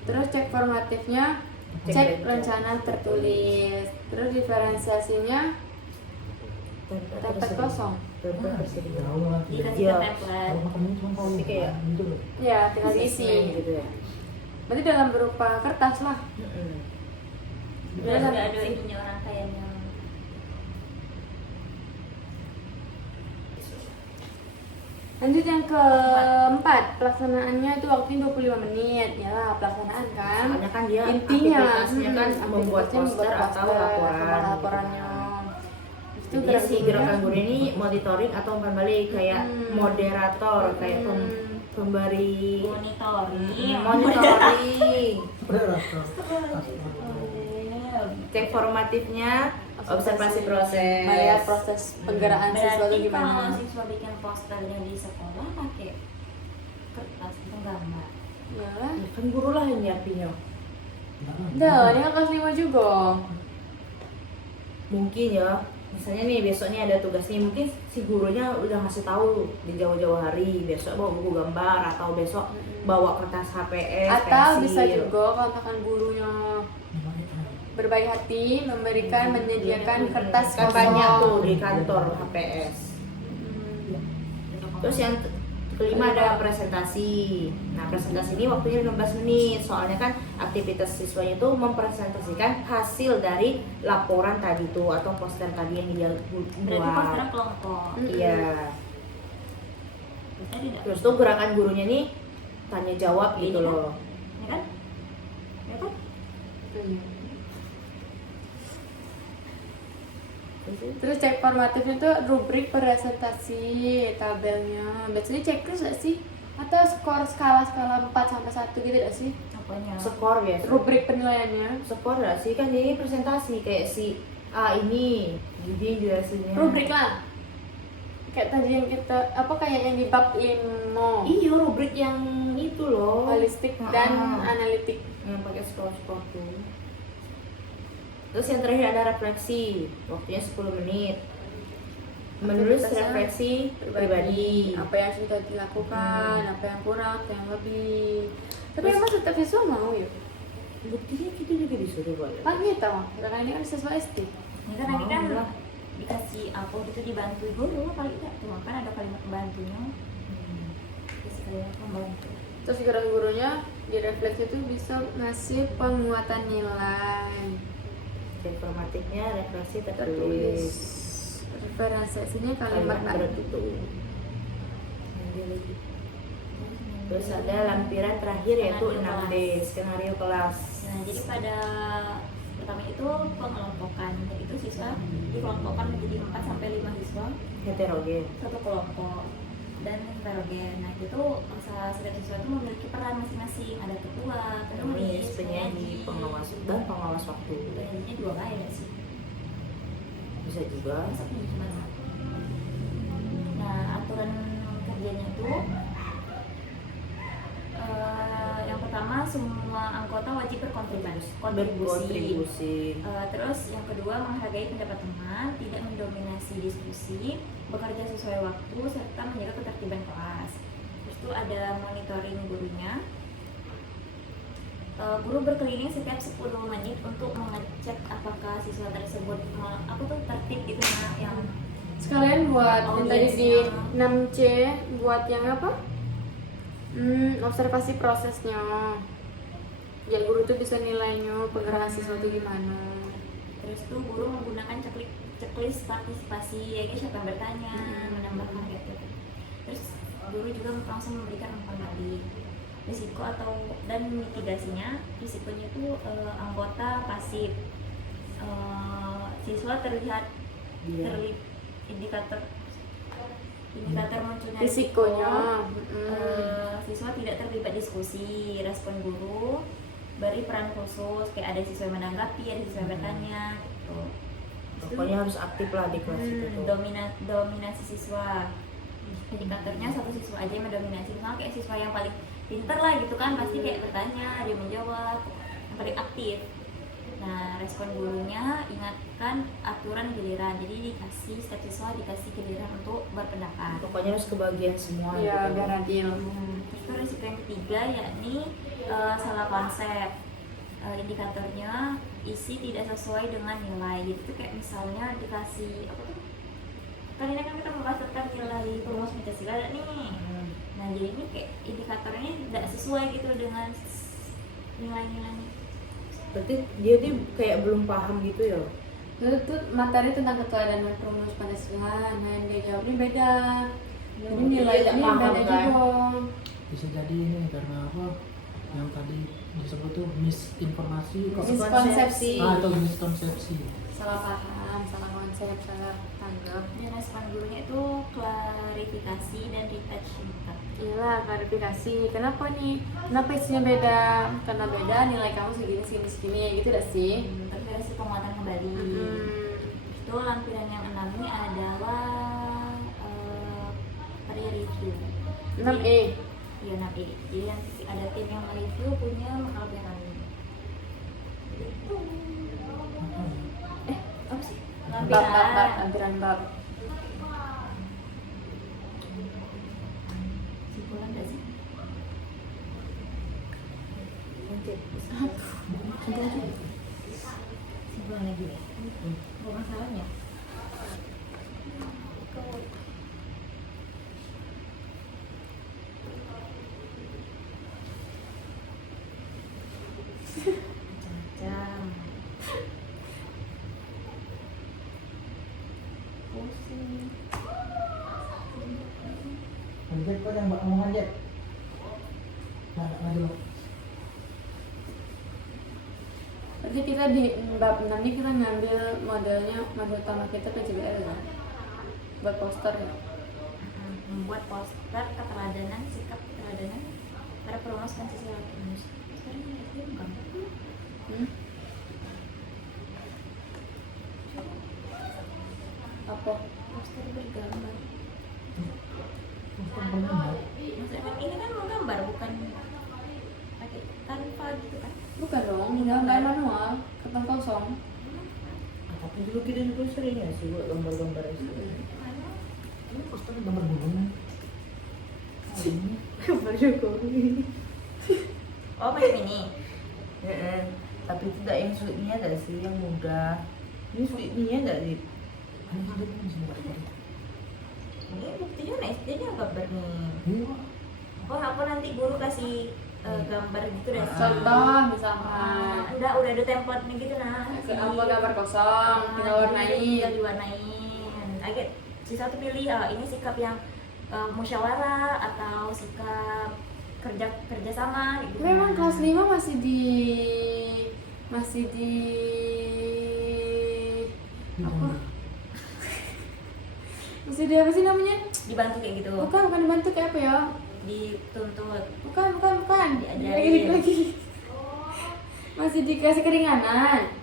Terus cek formatifnya, cek rencana tertulis. Terus diferensiasinya template kosong. Dikasih ke Iya. template. Jadi kayak gitu loh. Ya, tinggal diisi. gitu ya. Berarti dalam berupa kertas lah. Terus ada ininya orang kayaknya. Lanjut yang keempat, pelaksanaannya itu waktunya 25 menit. Ya, pelaksanaan kan. Soalnya kan dia Intinya aktivitasnya kan membuat poster atau laporan. Laporannya. Itu Jadi si gerakan guru ini monitoring atau umpan balik kayak moderator, kayak pemberi monitoring. Cek formatifnya, observasi proses. Melihat proses penggerakkan siswa itu Berarti kalau gimana. siswa bikin posternya di sekolah pakai kertas penggambar. Ya, Ya, kan guru lah yang nyiapinnya. dah, ini kan kelas 5 juga. Mungkin ya. Misalnya nih besoknya ada tugas nih, mungkin si gurunya udah ngasih tahu di jauh-jauh hari, besok bawa buku gambar atau besok bawa kertas HPS, Atau bisa pensil. juga kalau misalkan gurunya berbaik hati memberikan menyediakan kertas Kan banyak kosong. tuh di kantor HPS. Terus yang kelima adalah presentasi. Nah, presentasi ini waktunya 15 menit. Soalnya kan aktivitas siswanya itu mempresentasikan hasil dari laporan tadi tuh atau poster tadi yang dia Berarti posternya buat. kelompok. Iya. Biasanya tidak. Terus tuh gerakan gurunya nih tanya jawab gitu Ini kan? loh. Ya kan? Ya kan? Terus cek formatifnya tuh rubrik presentasi, tabelnya. Biasanya checklist gak sih? Atau skala 4 sampai 1 gitu gak sih? Apanya? Skor biasa. Rubrik penilaiannya. Skor gak sih? Kan ini presentasi kayak si A ini gini jelasinnya. Rubrik lah. Kayak tadi yang kita kayak yang di bab IMO. Iya, rubrik yang itu loh. Holistik dan Ah. analitik. Yang pakai skor-skor tuh. Terus yang terakhir ada refleksi, waktunya 10 menit. Menulis Aktivitasnya refleksi pribadi. Apa yang sudah dilakukan, apa yang kurang, apa yang lebih. Tapi emang tetap siswa mau ya? Buktinya kita juga disuruh buat. Kan kita mah, karena ini kan siswa SD. Ini kan nanti kan Mau lah. dikasih apa gitu, dibantu guru paling tidak tuh kan ada kalimat pembantunya. Kasih kalimat pembantu. Terus gurunya di refleksi itu bisa ngasih penguatan nilai. Informatifnya refleksi Tertulis. tertulis. Referensinya kalimat berat itu. Terus ada lampiran terakhir yaitu Skenario 6D, skenario kelas. Nah, jadi pada pertama itu pengelompokan, itu siswa dikelompokkan menjadi 4 sampai 5 siswa Heterogen. satu kelompok dan heterogen. Nah, itu setiap siswa itu memiliki peran masing-masing, ada ketua, penulis, Penyanyi, pengawas dan pengawas waktu. penyanyinya 2 kali ya sih. Bisa juga. Masa penyanyi cuma satu. Nah, aturan kerjanya itu yang pertama semua anggota wajib berkontribusi. Berkontribusi. Terus yang kedua menghargai pendapat teman, tidak mendominasi diskusi, bekerja sesuai waktu serta menjaga ketertiban kelas. Terus itu ada monitoring gurunya. Guru berkeliling setiap 10 menit untuk mengecek apakah siswa tersebut tertib gitu nah, yang Sekalian buat yang tadi di audiensnya. 6C buat yang apa? Observasi prosesnya. Ya guru tuh bisa nilainya pergerakan siswa itu gimana. Terus tuh guru menggunakan checklist partisipasi, ya guys, siapa yang bertanya, menambahkan gitu. Terus guru juga langsung memberikan umpan balik. Risiko dan mitigasinya, risikonya itu anggota pasif, siswa terlihat indikator munculnya Risikonya. siswa tidak terlibat diskusi, respon guru beri peran khusus, kayak ada siswa yang menanggapi, ada siswa yang bertanya gitu. Pokoknya harus aktif lah di kelas itu tuh. Dominasi siswa, indikatornya satu siswa aja yang mendominasi, misalnya kayak siswa yang paling pinter lah gitu kan, pasti kayak bertanya, dia menjawab, yang paling aktif. Nah, respon gurunya ingatkan aturan giliran, jadi setiap siswa dikasih giliran untuk berpendapat. Pokoknya harus kebagian semua. Iya, gitu. biar adil. Terus itu risiko yang ketiga yakni salah konsep. Indikatornya isi tidak sesuai dengan nilai. Jadi itu kayak misalnya dikasih apa tuh? Kan ini kan kita membahas tentang nilai perumus Pancasila nih. Nah, jadi ini kayak indikatornya tidak sesuai gitu dengan nilai-nilainya. Berarti dia kayak belum paham gitu ya. Itu tuh materi tentang keteladanan perumus Pancasila. Nah yang dia jawab ini beda. Jadi Dia nilainya nggak paham, beda kan? juga. Bisa jadi ini karena apa yang tadi disebut tuh misinformasi Miskonsepsi. atau miskonsepsi. Salah paham, salah konsep, salah tanggap. Dan respon gurunya itu klarifikasi dan retouch singkat. Iyalah klarifikasi. Kenapa nih? Kenapa isinya beda? Karena beda nilai kamu segini gitu dah sih. Terus versi penguatan kembali. Itu lampiran yang 6 ini adalah pre-review. 6E. Iya, 6E. Jadi nanti ada tim yang mereview punya lampiran ini. Apa sih? Lampiran lampiran bab. Simpulan nggak sih? Simpulan lagi ya? Apa masalahnya? Macam-macam. Pusing. Lanjut kok yang mbak ngomong aja. Nah, maju. Berarti kita di bab 6 ini kita ngambil model utama kita PJBL kan? Buat poster ya? Membuat poster keteladanan, sikap keteladanan para perumus Pancasila Indonesia. Sekarang ini SD bukan? Apa? Poster bergambar. Poster bergambar. Maksudnya kan ini kan menggambar bukan pakai tanpa gitu kan? Bukan dong, gambar manual, kertas kosong. Tapi dulu kita juga sering ya sih buat gambar-gambar itu. Ini poster gambar gunung. Ini Gambar Jokowi. Oh macam ini. Tapi tidak yang sulitnya ada sih, yang mudah. Ini sulitnya ada sih. ada di sini gambar. Ini buktinya SD nya gambar nih. Iya. Oh apa nanti guru kasih gambar gitu deh. Contoh misalkan Enggak, udah ada template-nya gitu nah. apa gambar kosong, kita warnain. Tinggal diwarnain. Agak siswa tuh pilih ini sikap yang musyawarah atau sikap kerja sama gitu. Memang kelas 5 masih di apa? Masih di apa sih namanya? Dibantu kayak gitu. Bukan dibantu kayak apa ya? Dituntut. Bukan. Diajarin. Lagi. Masih dikasih keringanan.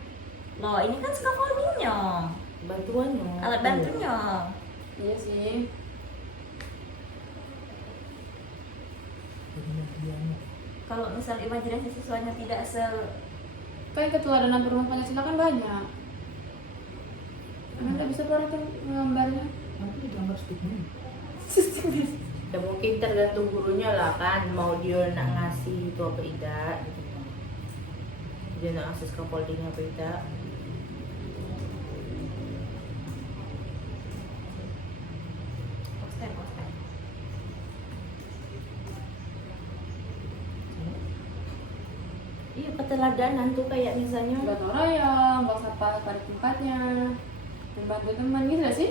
Loh, ini kan scaffoldingnya. Bantuannya. Alat bantunya. Iya sih. Jadi medianya. Kalau misal imajinasi siswanya tidak Kan keteladanan perumahan Pancasila kan banyak. Anda bisa perhatikan gambarnya. Nanti digambar sticknya. Ya mungkin tergantung gurunya lah kan, mau dia nak ngasih itu apa tidak gitu kan. Dia nak ngasih scaffolding apa tidak. poster. Iya, keteladanan tuh kayak misalnya Gotong royong, bawa sampah pada tempatnya, membantu teman gitu gak sih?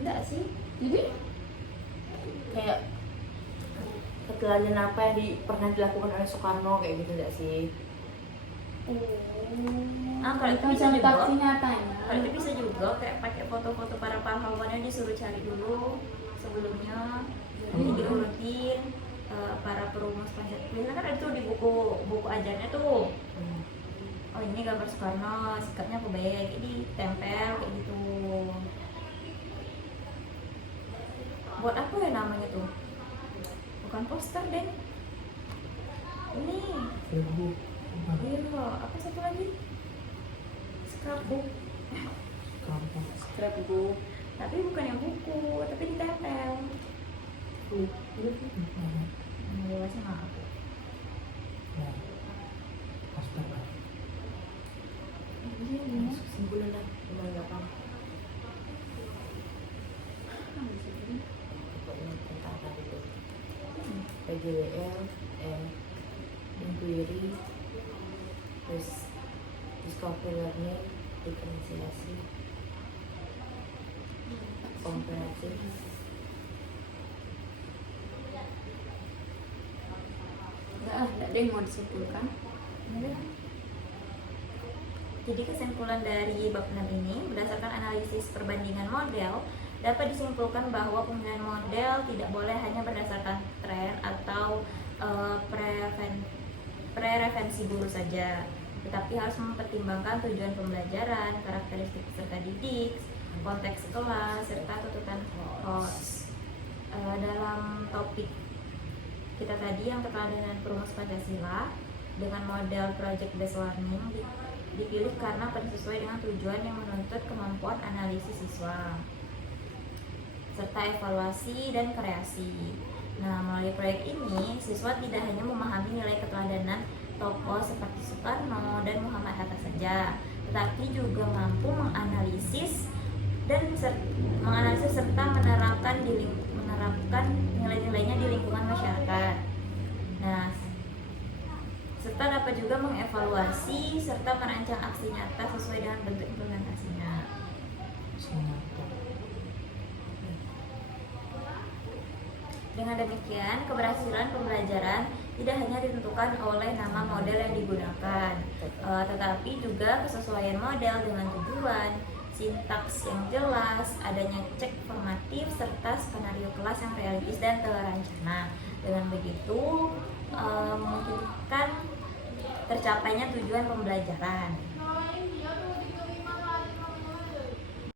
Enggak sih. Jadi kayak keteladanan apa yang pernah dilakukan oleh Soekarno kayak gitu enggak sih? Kalau itu bisa contoh juga. aksi nyatanya. Kalau itu bisa juga kayak pakai foto-foto para pahlawannya disuruh cari dulu sebelumnya, jadi diurutin para perumus Pancasila. Biasanya kan itu di buku ajarnya tuh. Oh ini gambar Soekarno, sikapnya apa baik, ini tempel kayak gitu. Buat apa ya namanya tuh? Bukan poster deh. Ini, Facebook. iya apa satu lagi? Scrapbook. Kampus. Scrapbook. Tapi bukan yang buku, tapi ditempel. Yang dewasa nggak aku. Nah, poster lah. Simpulan lah, cuma gampang. Pokoknya tentang tadi itu PJBL, inquiry, terus discovery learning, diferensiasi, komparasi. Enggak ada yang mau disimpulkan. Jadi kesimpulan dari bab 6 ini, berdasarkan analisis perbandingan model, dapat disimpulkan bahwa pemilihan model tidak boleh hanya berdasarkan tren atau prereferensi guru saja, tetapi harus mempertimbangkan tujuan pembelajaran, karakteristik peserta didik, konteks kelas, serta tuntutan host. Dalam topik kita tadi yang keteladanan perumus Pancasila dengan model project based learning dipilih karena sesuai dengan tujuan yang menuntut kemampuan analisis siswa, serta evaluasi dan kreasi. Nah, melalui proyek ini, siswa tidak hanya memahami nilai keteladanan tokoh seperti Soekarno dan Muhammad Hatta saja, tetapi juga mampu menganalisis serta menerapkan nilai-nilainya di lingkungan masyarakat. Nah, serta dapat juga mengevaluasi serta merancang aksi nyata sesuai dengan bentuk implementasinya. Dengan demikian, keberhasilan pembelajaran tidak hanya ditentukan oleh nama model yang digunakan, tetapi juga kesesuaian model dengan tujuan, sintaks yang jelas, adanya cek formatif, serta skenario kelas yang realistis dan terencana. Dengan begitu, memungkinkan tercapainya tujuan pembelajaran.